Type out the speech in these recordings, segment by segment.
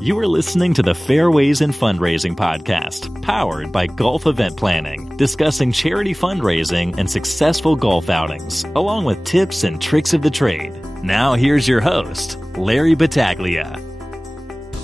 You are listening to the Fairways and Fundraising podcast, powered by Golf Event Planning, discussing charity fundraising and successful golf outings, along with tips and tricks of the trade. Now here's your host, Larry Battaglia.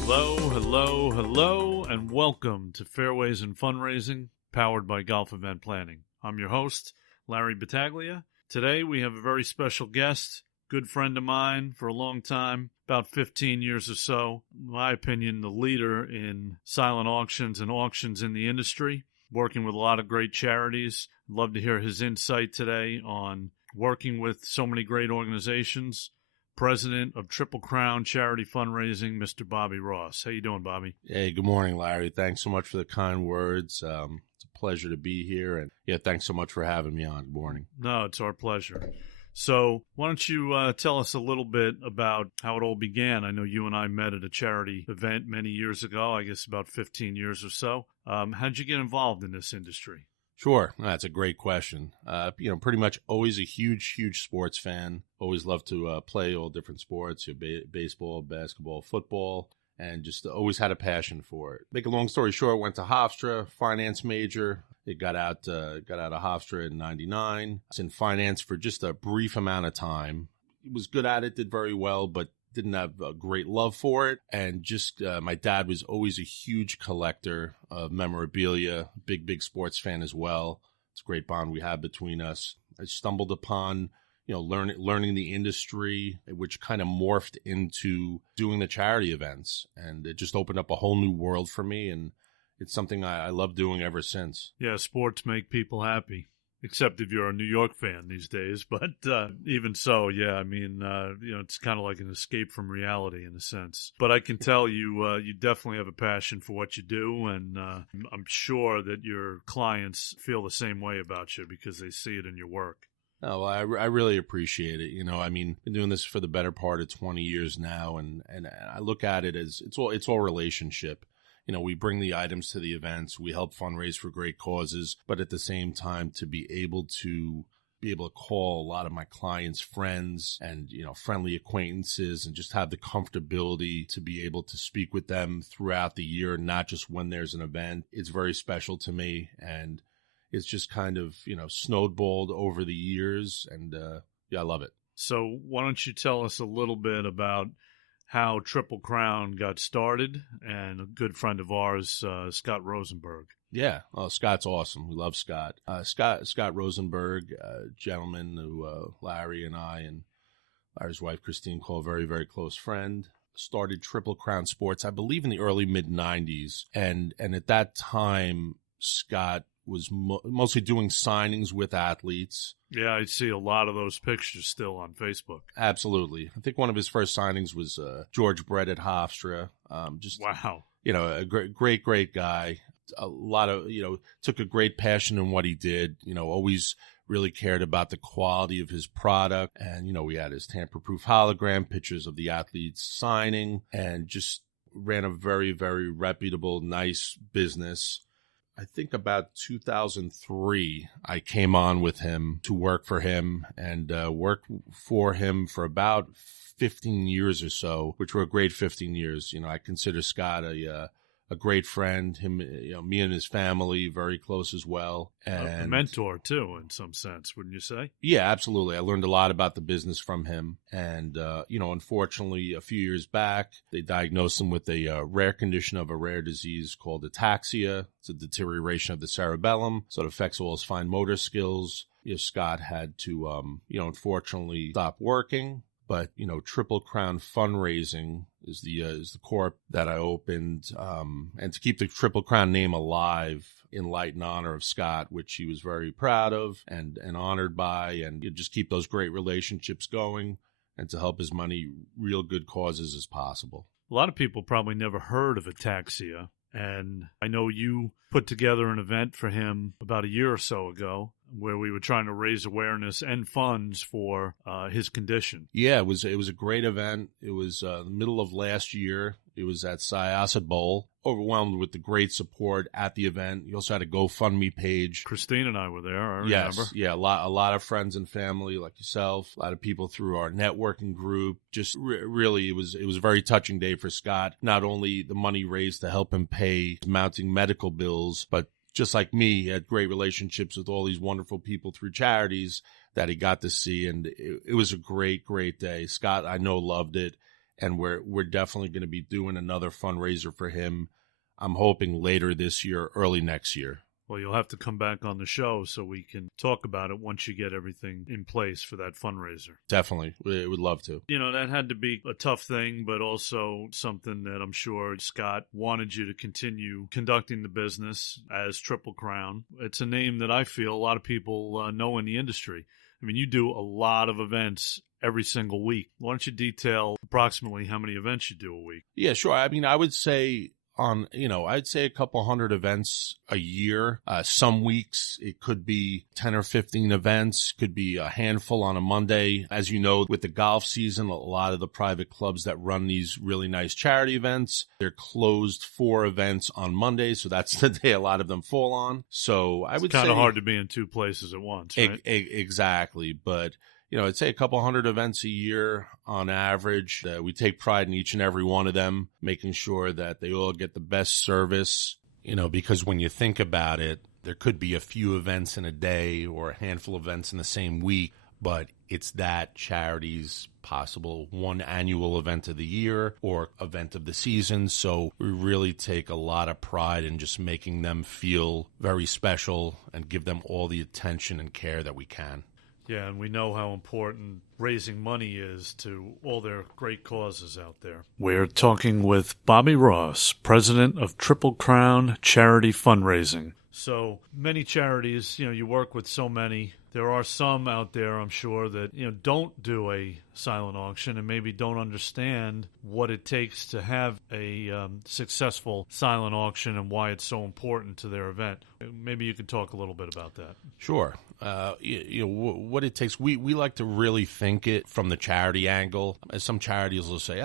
Hello, and welcome to Fairways and Fundraising, powered by Golf Event Planning. I'm your host, Larry Battaglia. Today we have a very special guest, good friend of mine for a long time, about 15 years or so. In my opinion, the leader in silent auctions and auctions in the industry, working with a lot of great charities. I'd love to hear his insight today on working with so many great organizations. President of Triple Crown Charity Fundraising, Mr. Bobby Ross. How you doing, Bobby? Hey, good morning, Larry. Thanks so much for the kind words. It's a pleasure to be here. And yeah, thanks so much for having me on. Good morning. No, it's our pleasure. So why don't you tell us a little bit about how it all began? I know you and I met at a charity event many years ago, I guess about 15 years or so. How'd you get involved in this industry? Sure. That's a great question. Pretty much always a huge sports fan. Always loved to play all different sports, baseball, basketball, football, and just always had a passion for it. Make a long story short, went to Hofstra, finance major. It got out of Hofstra in 99. I was in finance for just a brief amount of time. Was good at it, did very well, but didn't have a great love for it. And just my dad was always a huge collector of memorabilia, big sports fan as well. It's a great bond we have between us. I stumbled upon, learning the industry, which kind of morphed into doing the charity events. And it just opened up a whole new world for me. And it's something I love doing ever since. Yeah, sports make people happy. Except if you're a New York fan these days. But even so, yeah, I mean, it's kind of like an escape from reality in a sense. But I can tell you, you definitely have a passion for what you do. And I'm sure that your clients feel the same way about you because they see it in your work. Oh, I really appreciate it. Been doing this for the better part of 20 years now. And I look at it as it's all relationship. We bring the items to the events, we help fundraise for great causes, but at the same time to be able to call a lot of my clients' friends and, friendly acquaintances and just have the comfortability to be able to speak with them throughout the year, not just when there's an event. It's very special to me, and it's just kind of, snowballed over the years, and I love it. So why don't you tell us a little bit about how Triple Crown got started, and a good friend of ours, Scott Rosenberg. Yeah, Scott's awesome. We love Scott. Scott Rosenberg, a gentleman who Larry and I and Larry's wife Christine call a very, very close friend. Started Triple Crown Sports, I believe, in the early mid-'90s, and at that time, Scott was mostly doing signings with athletes. Yeah, I see a lot of those pictures still on Facebook. Absolutely. I think one of his first signings was George Brett at Hofstra. Wow. A great guy. A lot of, took a great passion in what he did, always really cared about the quality of his product. And, we had his tamper-proof hologram, pictures of the athletes signing, and just ran a very, very reputable, nice business. I think about 2003, I came on with him to work for him and worked for him for about 15 years or so, which were a great 15 years. I consider Scott a great friend. Him, me and his family, very close as well. And a mentor, too, in some sense, wouldn't you say? Yeah, absolutely. I learned a lot about the business from him. And, unfortunately, a few years back, they diagnosed him with a rare condition of a rare disease called Ataxia. It's a deterioration of the cerebellum, so it affects all his fine motor skills. Scott had to, unfortunately stop working. But, Triple Crown Fundraising is the corp that I opened, and to keep the Triple Crown name alive in light and honor of Scott, which he was very proud of and honored by, and just keep those great relationships going and to help as many real good causes as possible. A lot of people probably never heard of Ataxia, and I know you put together an event for him about a year or so ago where we were trying to raise awareness and funds for his condition. Yeah, it was a great event. It was the middle of last year. It was at Syosset Bowl. overwhelmed with the great support at the event. You also had a GoFundMe page. Christine and I were there, I remember. Yes, yeah, a lot of friends and family like yourself, a lot of people through our networking group. Just really, it was a very touching day for Scott. Not only the money raised to help him pay mounting medical bills, but just like me, he had great relationships with all these wonderful people through charities that he got to see, and it was a great day. Scott, I know, loved it, and we're definitely going to be doing another fundraiser for him. I'm hoping later this year, early next year. Well, you'll have to come back on the show so we can talk about it once you get everything in place for that fundraiser. Definitely. We would love to. You know, that had to be a tough thing, but also something that I'm sure Scott wanted you to continue conducting the business as Triple Crown. It's a name that I feel a lot of people know in the industry. I mean, you do a lot of events every single week. Why don't you detail approximately how many events you do a week? Yeah, sure. I mean, I would say I'd say a couple hundred events a year. Some weeks it could be 10 or 15 events, could be a handful on a Monday. As you know, with the golf season, a lot of the private clubs that run these really nice charity events, they're closed for events on Monday. So that's the day a lot of them fall on. So I would say it's kind of hard to be in two places at once, right? Exactly. But I'd say a couple hundred events a year on average. We take pride in each and every one of them, making sure that they all get the best service, because when you think about it, there could be a few events in a day or a handful of events in the same week, but it's that charity's possible one annual event of the year or event of the season. So we really take a lot of pride in just making them feel very special and give them all the attention and care that we can. Yeah, and we know how important raising money is to all their great causes out there. We're talking with Bobby Ross, president of Triple Crown Charity Fundraising. So many charities, you work with so many. There are some out there, I'm sure, that, don't do a silent auction and maybe don't understand what it takes to have a successful silent auction and why it's so important to their event. Maybe you could talk a little bit about that. Sure. What it takes, we like to really think it from the charity angle. As some charities will say,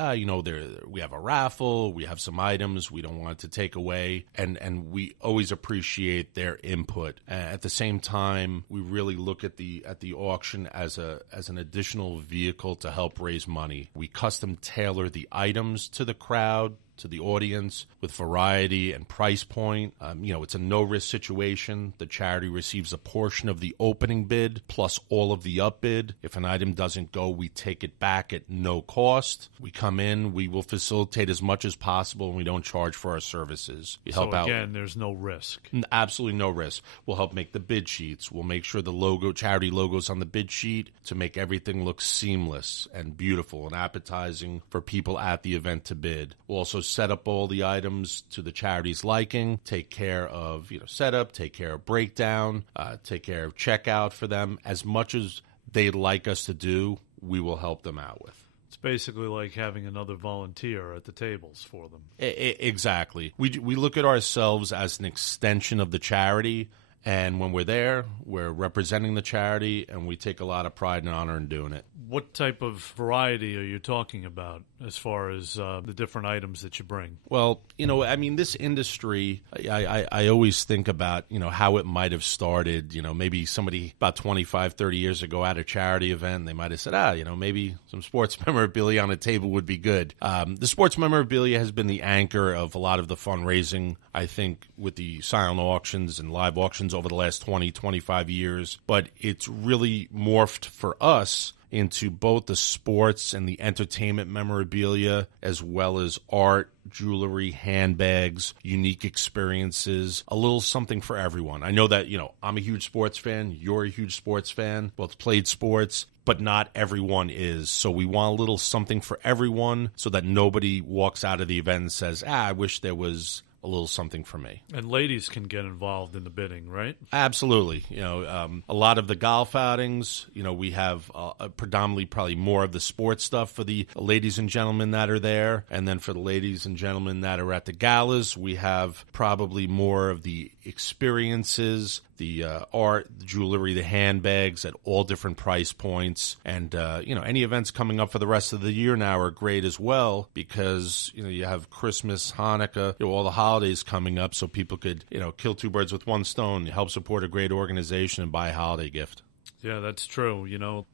we have a raffle, we have some items we don't want to take away, and we always appreciate their input. At the same time, we really look at the auction as an additional vehicle to help raise money. We custom tailor the items to the crowd, to the audience, with variety and price point. It's a no-risk situation. The charity receives a portion of the opening bid plus all of the upbid. If an item doesn't go, we take it back at no cost. We come in, we will facilitate as much as possible, and we don't charge for our services. We help out. Again, there's no risk. Absolutely no risk. We'll help make the bid sheets. We'll make sure the charity logo's on the bid sheet to make everything look seamless and beautiful and appetizing for people at the event to bid. We'll also set up all the items to the charity's liking, take care of setup, take care of breakdown, take care of checkout for them. As much as they'd like us to do, we will help them out with. It's basically like having another volunteer at the tables for them. Exactly. We look at ourselves as an extension of the charity. And when we're there, we're representing the charity, and we take a lot of pride and honor in doing it. What type of variety are you talking about as far as the different items that you bring? Well, this industry, I always think about, how it might have started. Maybe somebody about 25, 30 years ago at a charity event, they might have said, maybe some sports memorabilia on a table would be good. The sports memorabilia has been the anchor of a lot of the fundraising, I think, with the silent auctions and live auctions over the last 20, 25 years. But it's really morphed for us into both the sports and the entertainment memorabilia, as well as art, jewelry, handbags, unique experiences, a little something for everyone. I know that, I'm a huge sports fan. You're a huge sports fan, both played sports, but not everyone is. So we want a little something for everyone so that nobody walks out of the event and says, I wish there was a little something for me. And ladies can get involved in the bidding, right? Absolutely. A lot of the golf outings, we have predominantly probably more of the sports stuff for the ladies and gentlemen that are there. And then for the ladies and gentlemen that are at the galas, we have probably more of the experiences, the art, the jewelry, the handbags at all different price points. And, any events coming up for the rest of the year now are great as well because, you have Christmas, Hanukkah, all the holidays coming up so people could, kill two birds with one stone, help support a great organization and buy a holiday gift. Yeah, that's true.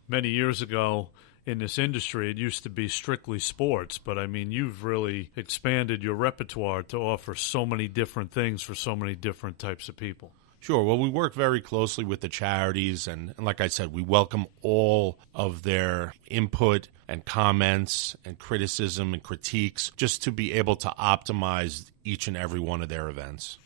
Many years ago in this industry, it used to be strictly sports, but I mean, you've really expanded your repertoire to offer so many different things for so many different types of people. Sure. Well, we work very closely with the charities, and like I said, we welcome all of their input and comments and criticism and critiques just to be able to optimize each and every one of their events.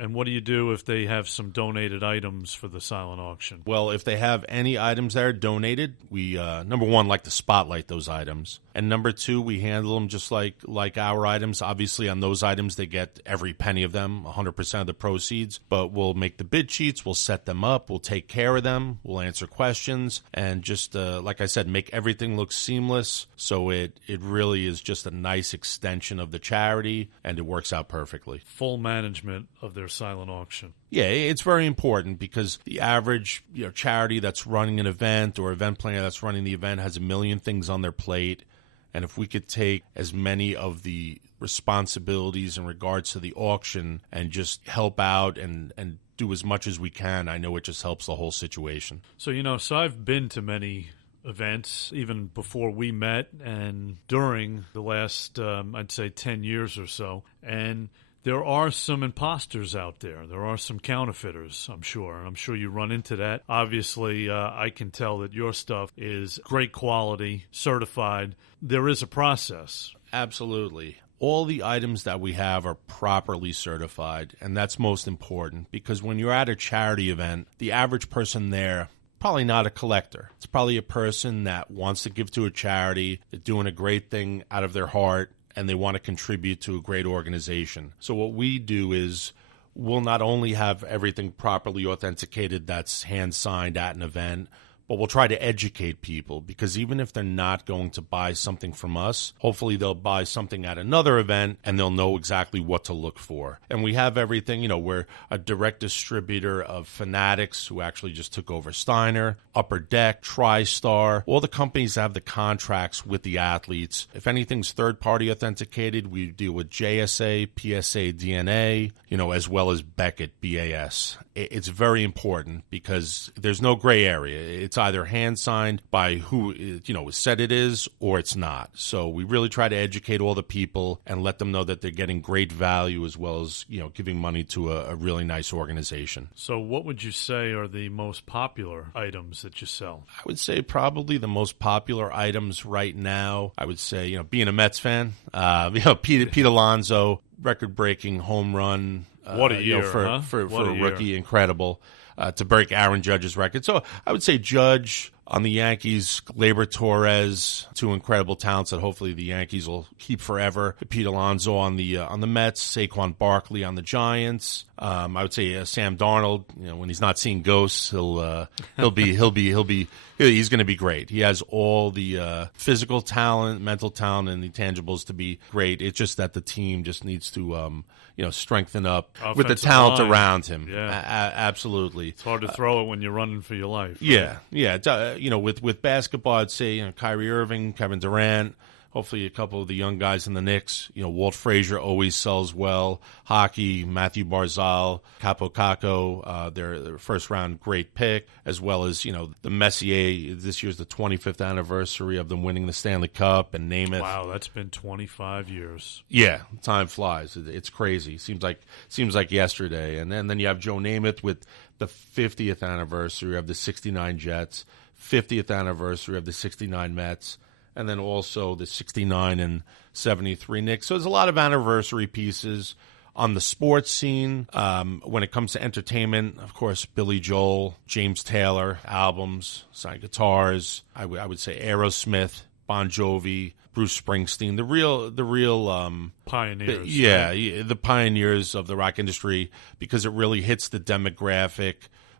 And what do you do if they have some donated items for the silent auction? Well, if they have any items that are donated, we, number one, like to spotlight those items. And number two, we handle them just like our items. Obviously, on those items, they get every penny of them, 100% of the proceeds. But we'll make the bid sheets, we'll set them up, we'll take care of them, we'll answer questions, and just, like I said, make everything look seamless. So it really is just a nice extension of the charity, and it works out perfectly. Full management of their silent auction. Yeah, it's very important because the average charity that's running an event or event planner that's running the event has a million things on their plate. And if we could take as many of the responsibilities in regards to the auction and just help out and do as much as we can, I know it just helps the whole situation. So I've been to many events even before we met and during the last, I'd say 10 years or so. And there are some imposters out there. There are some counterfeiters, I'm sure. I'm sure you run into that. Obviously, I can tell that your stuff is great quality, certified. There is a process. Absolutely. All the items that we have are properly certified, and that's most important because when you're at a charity event, the average person there, probably not a collector. It's probably a person that wants to give to a charity. They're doing a great thing out of their heart, and they want to contribute to a great organization. So what we do is we'll not only have everything properly authenticated that's hand-signed at an event, but we'll try to educate people because even if they're not going to buy something from us, hopefully they'll buy something at another event and they'll know exactly what to look for. And we have everything, we're a direct distributor of Fanatics, who actually just took over Steiner, Upper Deck, TriStar. All the companies have the contracts with the athletes. If anything's third-party authenticated, we deal with JSA, PSA, DNA, as well as Beckett, BAS. It's very important because there's no gray area. It's either hand-signed by who, said it is or it's not. So we really try to educate all the people and let them know that they're getting great value as well as, giving money to a really nice organization. So what would you say are the most popular items that you sell? I would say probably the most popular items right now, I would say, being a Mets fan, Pete Alonso, record-breaking home run. What a year, for a rookie, year. Incredible. To break Aaron Judge's record. So I would say Judge on the Yankees, Gleyber Torres, two incredible talents that hopefully the Yankees will keep forever. Pete Alonso on the Mets, Saquon Barkley on the Giants. I would say Sam Darnold. When he's not seeing ghosts, he's going to be great. He has all the physical talent, mental talent, and the intangibles to be great. It's just that the team just needs to strengthen up with the talent around him. Yeah. Absolutely. It's hard to throw it when you're running for your life. Right? Yeah. With basketball, I'd say Kyrie Irving, Kevin Durant, hopefully a couple of the young guys in the Knicks. Walt Frazier always sells well. Hockey, Matthew Barzal, Capo Caco, their first-round great pick, as well as, the Messier. This year's the 25th anniversary of them winning the Stanley Cup and Namath. Wow, that's been 25 years. Yeah, time flies. It's crazy. Seems like yesterday. And then you have Joe Namath with the 50th anniversary of the 69 Jets, 50th anniversary of the 69 Mets, and then also the 69 and 73 Knicks. So there's a lot of anniversary pieces on the sports scene. When it comes to entertainment, of course, Billy Joel, James Taylor, albums, signed guitars. I would say Aerosmith, Bon Jovi, Bruce Springsteen, the real pioneers. The pioneers of the rock industry, because it really hits the demographic,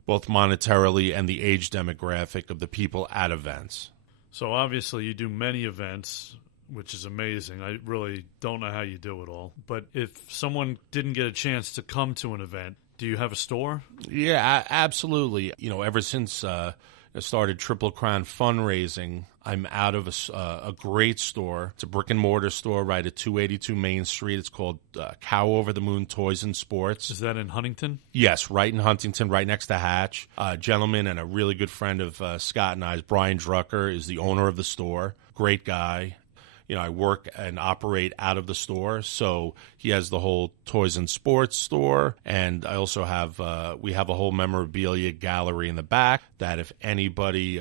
both monetarily and the age demographic of the people at events. So obviously you do many events, which is amazing. I really don't know how you do it all. But if someone didn't get a chance to come to an event, Do you have a store? Yeah, absolutely. Ever since I started Triple Crown Fundraising, I'm out of a great store. It's a brick and mortar store right at 282 Main Street. It's called Cow Over the Moon Toys and Sports. Is that in Huntington? Yes, right in Huntington, right next to Hatch. A gentleman and a really good friend of Scott and I's, Brian Drucker, is the owner of the store. Great guy. I work and operate out of the store, so he has the whole toys and sports store, and I also have we have a whole memorabilia gallery in the back that if anybody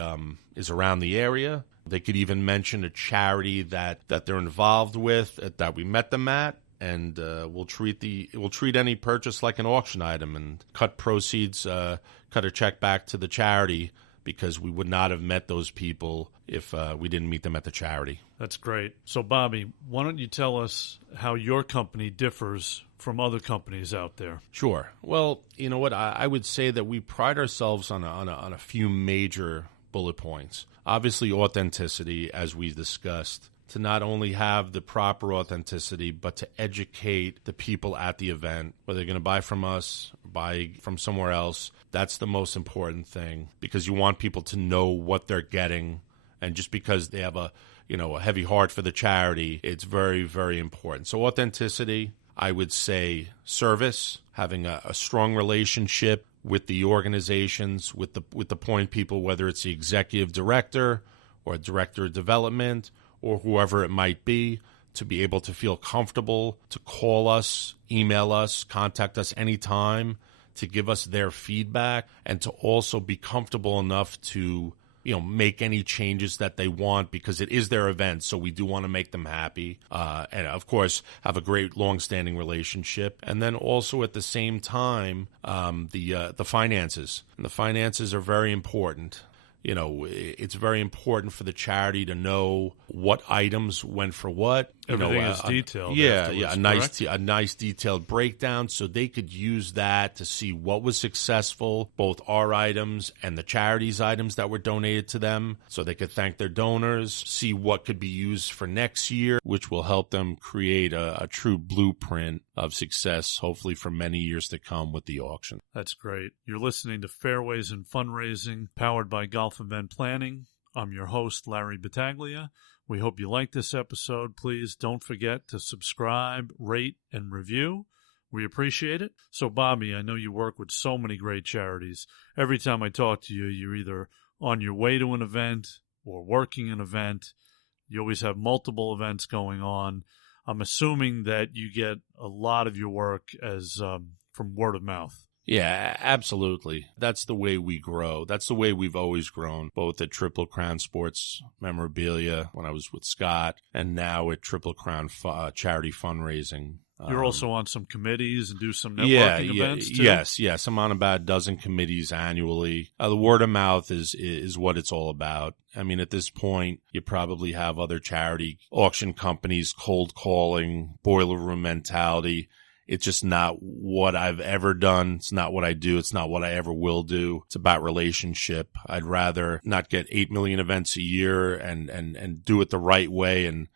is around the area, they could even mention a charity that they're involved with, that we met them at, and we'll treat any purchase like an auction item and cut proceeds, cut a check back to the charity, because we would not have met those people if we didn't meet them at the charity. That's great. So, Bobby, why don't you tell us how your company differs from other companies out there? Sure. Well, you know what? I would say that we pride ourselves on a few major bullet points. Obviously, authenticity, as we discussed, to not only have the proper authenticity, but to educate the people at the event, whether they're going to buy from us or buy from somewhere else. That's the most important thing, because you want people to know what they're getting. And just because they have a heavy heart for the charity, it's very, very important. So authenticity, I would say service, having a strong relationship with the organizations, with the point people, whether it's the executive director or director of development or whoever it might be, to be able to feel comfortable, to call us, email us, contact us anytime, to give us their feedback, and to also be comfortable enough to make any changes that they want, because it is their event, so we do want to make them happy. And, of course, have a great long-standing relationship. And then also at the same time, the finances. And the finances are very important. It's very important for the charity to know what items went for what. Everything is detailed. A nice detailed breakdown, so they could use that to see what was successful, both our items and the charity's items that were donated to them, so they could thank their donors, see what could be used for next year, which will help them create a true blueprint of success, hopefully for many years to come with the auction. That's great. You're listening to Fairways and Fundraising, powered by Golf Event Planning. I'm your host, Larry Battaglia. We hope you like this episode. Please don't forget to subscribe, rate, and review. We appreciate it. So, Bobby, I know you work with so many great charities. Every time I talk to you, you're either on your way to an event or working an event. You always have multiple events going on. I'm assuming that you get a lot of your work as from word of mouth. Yeah, absolutely. That's the way we grow. That's the way we've always grown, both at Triple Crown Sports Memorabilia when I was with Scott, and now at Triple Crown Charity Fundraising. You're also on some committees and do some networking events too? Yes. I'm on about a dozen committees annually. The word of mouth is what it's all about. I mean, at this point, you probably have other charity auction companies cold calling, boiler room mentality. It's just not what I've ever done. It's not what I do. It's not what I ever will do. It's about relationship. I'd rather not get 8 million events a year and do it the right way and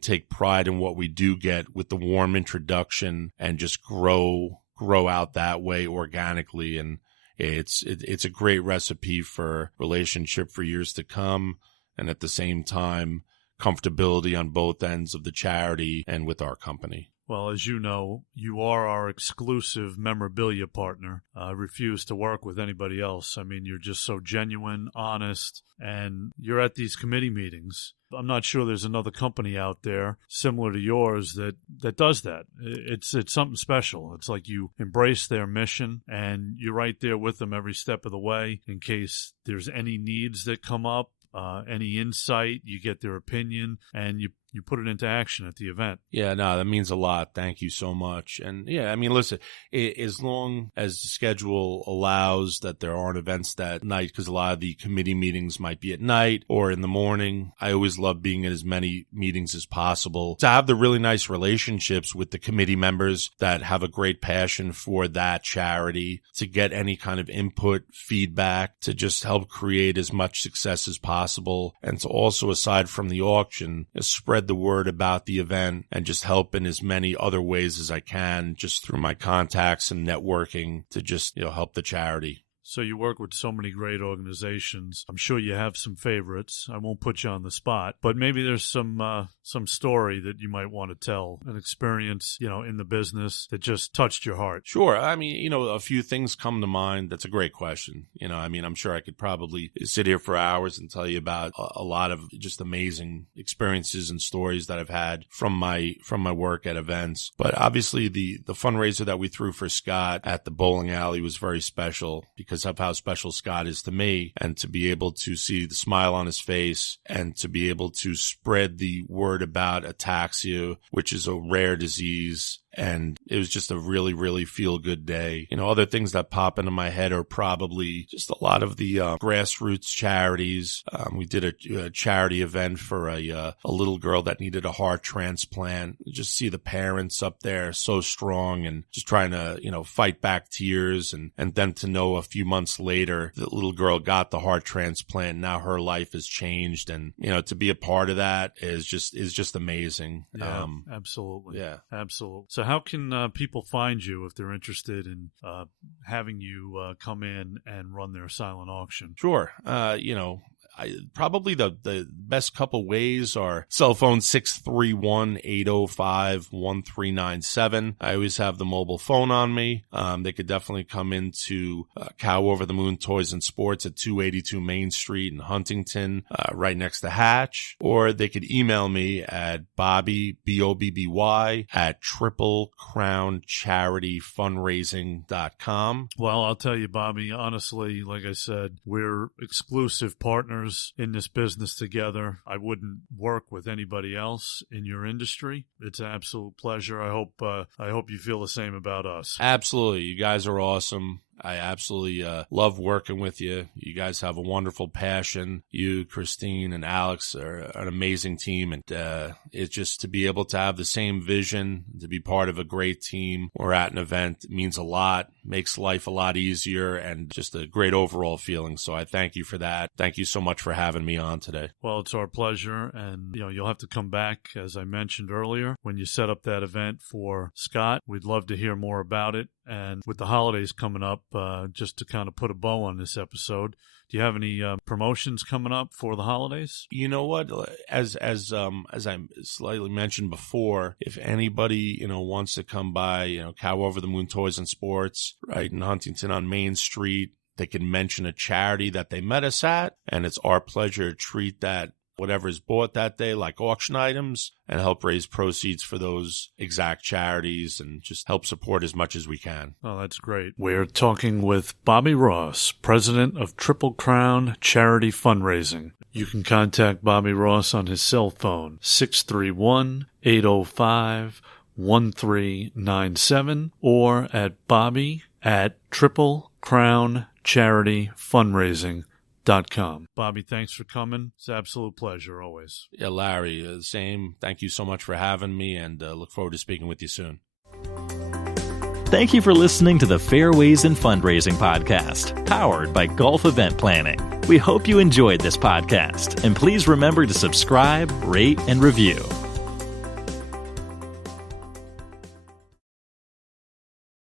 take pride in what we do get with the warm introduction and just grow out that way organically. And it's a great recipe for relationship for years to come. And at the same time, comfortability on both ends of the charity and with our company. Well, as you know, you are our exclusive memorabilia partner. I refuse to work with anybody else. I mean, you're just so genuine, honest, and you're at these committee meetings. I'm not sure there's another company out there similar to yours that does that. It's something special. It's like you embrace their mission, and you're right there with them every step of the way in case there's any needs that come up. Any insight, you get their opinion, and you put it into action at the event. Yeah, no, that means a lot. Thank you so much. And yeah, I mean, listen, as long as the schedule allows that there aren't events that night, because a lot of the committee meetings might be at night or in the morning. I always love being at as many meetings as possible to have the really nice relationships with the committee members that have a great passion for that charity, to get any kind of input, feedback, to just help create as much success as possible. And to also, aside from the auction, spread spread the word about the event and just help in as many other ways as I can, just through my contacts and networking to just, help the charity. So you work with so many great organizations. I'm sure you have some favorites. I won't put you on the spot, but maybe there's some story that you might want to tell, an experience, in the business that just touched your heart. Sure. I mean, a few things come to mind. That's a great question. I'm sure I could probably sit here for hours and tell you about a lot of just amazing experiences and stories that I've had from my work at events. But obviously the fundraiser that we threw for Scott at the bowling alley was very special because of how special Scott is to me, and to be able to see the smile on his face and to be able to spread the word about Ataxia, which is a rare disease. And it was just a really, really feel-good day. Other things that pop into my head are probably just a lot of the grassroots charities. We did a charity event for a little girl that needed a heart transplant. Just see the parents up there so strong and just trying to, fight back tears. And then to know a few months later, the little girl got the heart transplant. Now her life has changed. And, to be a part of that is just amazing. Yeah, absolutely. Yeah. Absolutely. So how can people find you if they're interested in having you come in and run their silent auction? Sure. Probably the best couple ways are cell phone 631-805-1397. I always have the mobile phone on me. They could definitely come into Cow Over the Moon Toys and Sports at 282 Main Street in Huntington, right next to Hatch. Or they could email me at Bobby, BOBBY, at Triple Crown Charity Fundraising.com. Well, I'll tell you, Bobby, honestly, like I said, we're exclusive partners in this business together. I wouldn't work with anybody else in your industry. It's an absolute pleasure. I hope you feel the same about us. Absolutely. You guys are awesome. I absolutely love working with you. You guys have a wonderful passion. You, Christine, and Alex are an amazing team. And it's just to be able to have the same vision, to be part of a great team or at an event means a lot, makes life a lot easier, and just a great overall feeling. So I thank you for that. Thank you so much for having me on today. Well, it's our pleasure. And, you'll have to come back, as I mentioned earlier, when you set up that event for Scott. We'd love to hear more about it. And with the holidays coming up, just to kind of put a bow on this episode, do you have any promotions coming up for the holidays? You know what? As I slightly mentioned before, if anybody wants to come by, Cow Over the Moon Toys and Sports, right in Huntington on Main Street, they can mention a charity that they met us at, and it's our pleasure to treat that whatever is bought that day, like auction items, and help raise proceeds for those exact charities and just help support as much as we can. Oh, that's great. We're talking with Bobby Ross, president of Triple Crown Charity Fundraising. You can contact Bobby Ross on his cell phone, 631-805-1397, or at bobby@triplecrowncharityfundraising.com. Bobby, thanks for coming. It's an absolute pleasure always. Yeah, Larry, same. Thank you so much for having me, and look forward to speaking with you soon. Thank you for listening to the Fairways in Fundraising podcast, powered by Golf Event Planning. We hope you enjoyed this podcast, and please remember to subscribe, rate, and review.